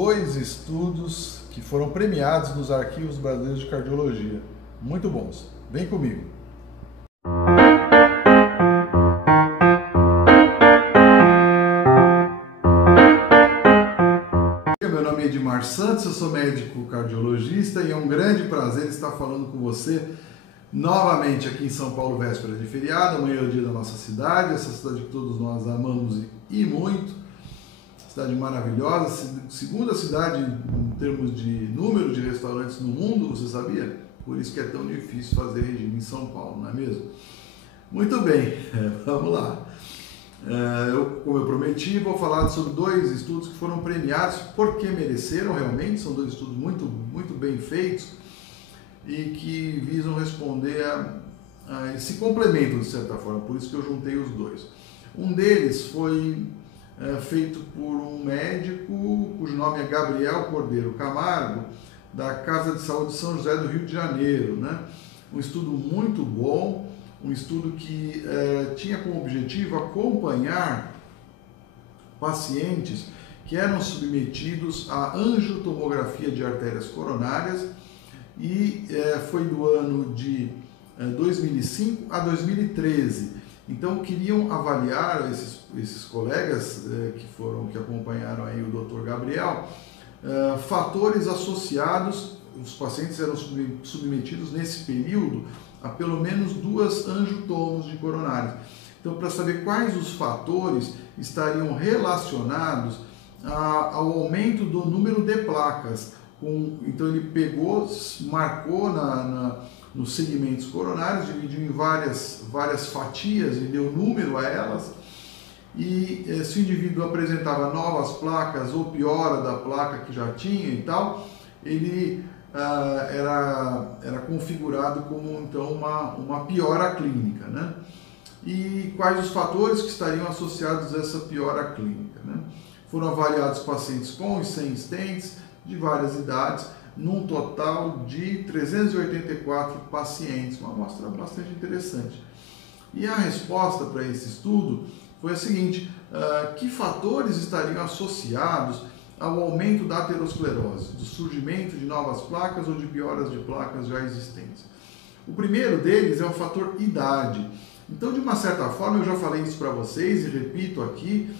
Dois estudos que foram premiados nos arquivos brasileiros de cardiologia. Muito bons. Vem comigo. Meu nome é Edmar Santos, eu sou médico cardiologista e é um grande prazer estar falando com você novamente aqui em São Paulo, véspera de feriado. Amanhã é o dia da nossa cidade, essa cidade que todos nós amamos e muito. Cidade maravilhosa, segunda cidade em termos de número de restaurantes no mundo, você sabia? Por isso que é tão difícil fazer regime em São Paulo, não é mesmo? Muito bem, vamos lá. Como eu prometi, vou falar sobre dois estudos que foram premiados porque mereceram realmente, são dois estudos muito bem feitos e que visam responder se complementam de certa forma, por isso que eu juntei os dois. Um deles foi feito por um médico cujo nome é Gabriel Cordeiro Camargo, da Casa de Saúde de São José do Rio de Janeiro, né? Um estudo muito bom, um estudo que tinha como objetivo acompanhar pacientes que eram submetidos à angiotomografia de artérias coronárias e foi do ano de 2005 a 2013. Então queriam avaliar esses colegas que acompanharam aí o Dr. Gabriel, fatores associados, os pacientes eram submetidos nesse período a pelo menos 2 angiotomos de coronárias. Então, para saber quais os fatores estariam relacionados ao aumento do número de placas. Então ele marcou nos segmentos coronários, dividiu em várias fatias e deu número a elas, e se o indivíduo apresentava novas placas ou piora da placa que já tinha e tal, ele era configurado como então uma piora clínica, né? E quais os fatores que estariam associados a essa piora clínica, né? Foram avaliados pacientes com e sem stents de várias idades, num total de 384 pacientes, uma amostra bastante interessante. E a resposta para esse estudo foi a seguinte: que fatores estariam associados ao aumento da aterosclerose, do surgimento de novas placas ou de pioras de placas já existentes? O primeiro deles é o fator idade. Então, de uma certa forma, eu já falei isso para vocês e repito aqui,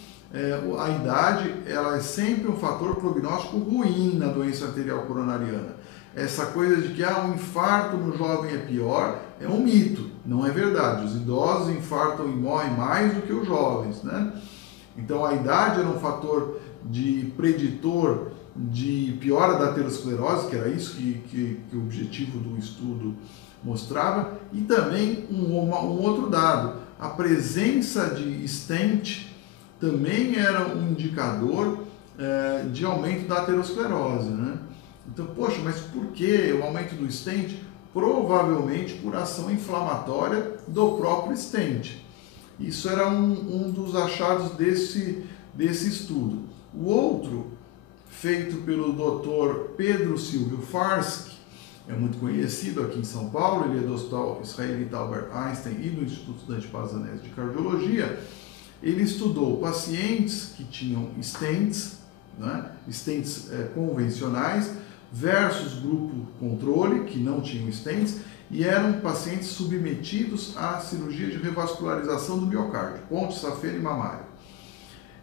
a idade ela é sempre um fator prognóstico ruim na doença arterial coronariana. Essa coisa de que um infarto no jovem é pior é um mito, não é verdade. Os idosos infartam e morrem mais do que os jovens, né? Então a idade era um fator de preditor de piora da aterosclerose, que era isso que o objetivo do estudo mostrava, e também um outro dado, a presença de stent também era um indicador de aumento da aterosclerose, né? Então, poxa, mas por que o aumento do stent? Provavelmente por ação inflamatória do próprio stent. Isso era um dos achados desse estudo. O outro, feito pelo Dr. Pedro Silvio Farsky, é muito conhecido aqui em São Paulo, ele é do Hospital Israelita Albert Einstein e do Instituto Dante Pazanese de Cardiologia. Ele estudou pacientes que tinham stents, né, stents convencionais, versus grupo controle, que não tinham stents, e eram pacientes submetidos à cirurgia de revascularização do miocárdio, ponte, safena e mamário.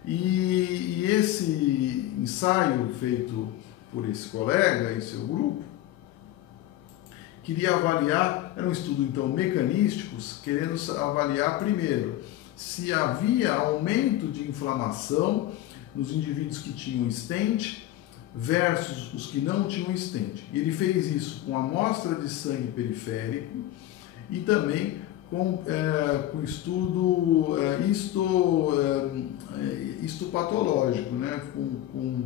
E esse ensaio feito por esse colega e seu grupo, queria avaliar, era um estudo então mecanístico, querendo avaliar primeiro se havia aumento de inflamação nos indivíduos que tinham stent versus os que não tinham stent. E ele fez isso com amostra de sangue periférico e também com estudo histopatológico, né? com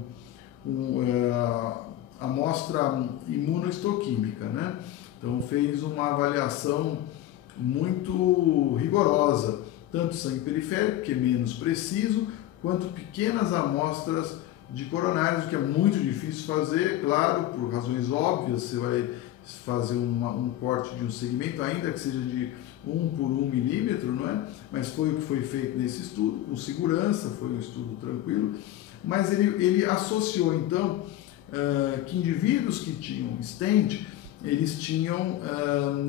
amostra imunohistoquímica, né? Então fez uma avaliação muito rigorosa, tanto sangue periférico, que é menos preciso, quanto pequenas amostras de coronários, o que é muito difícil fazer, claro, por razões óbvias. Você vai fazer um corte de um segmento, ainda que seja de 1 por 1 milímetro, não é? Mas foi o que foi feito nesse estudo, com segurança, foi um estudo tranquilo. mas ele associou então que indivíduos que tinham stent, eles tinham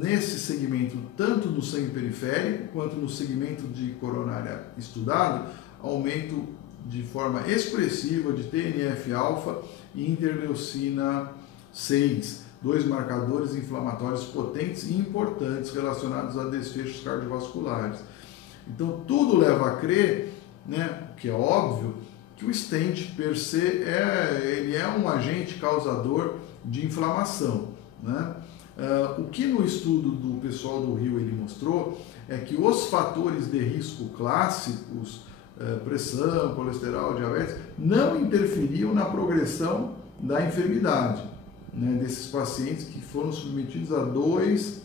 nesse segmento, tanto no sangue periférico quanto no segmento de coronária estudado, aumento de forma expressiva de TNF-alfa e interleucina 6, dois marcadores inflamatórios potentes e importantes relacionados a desfechos cardiovasculares. Então, tudo leva a crer, né, que é óbvio, que o stent per se ele é um agente causador de inflamação, né? O que no estudo do pessoal do Rio ele mostrou é que os fatores de risco clássicos, pressão, colesterol, diabetes, não interferiam na progressão da enfermidade, né, desses pacientes que foram submetidos a duas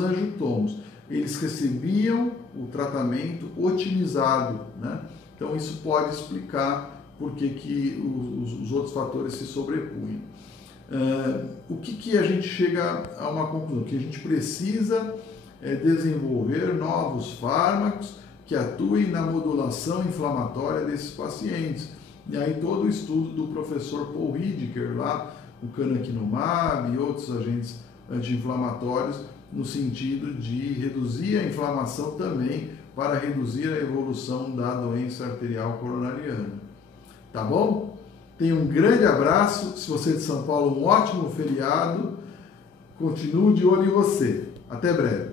angiotomos. Eles recebiam o tratamento otimizado, né? Então isso pode explicar por que os outros fatores se sobrepunham. O que a gente chega a uma conclusão? Que a gente precisa desenvolver novos fármacos que atuem na modulação inflamatória desses pacientes. E aí todo o estudo do professor Paul Ridker lá, o canakinumab e outros agentes anti-inflamatórios, no sentido de reduzir a inflamação também para reduzir a evolução da doença arterial coronariana. Tá bom? Tenha um grande abraço. Se você é de São Paulo, um ótimo feriado. Continuo de olho em você. Até breve.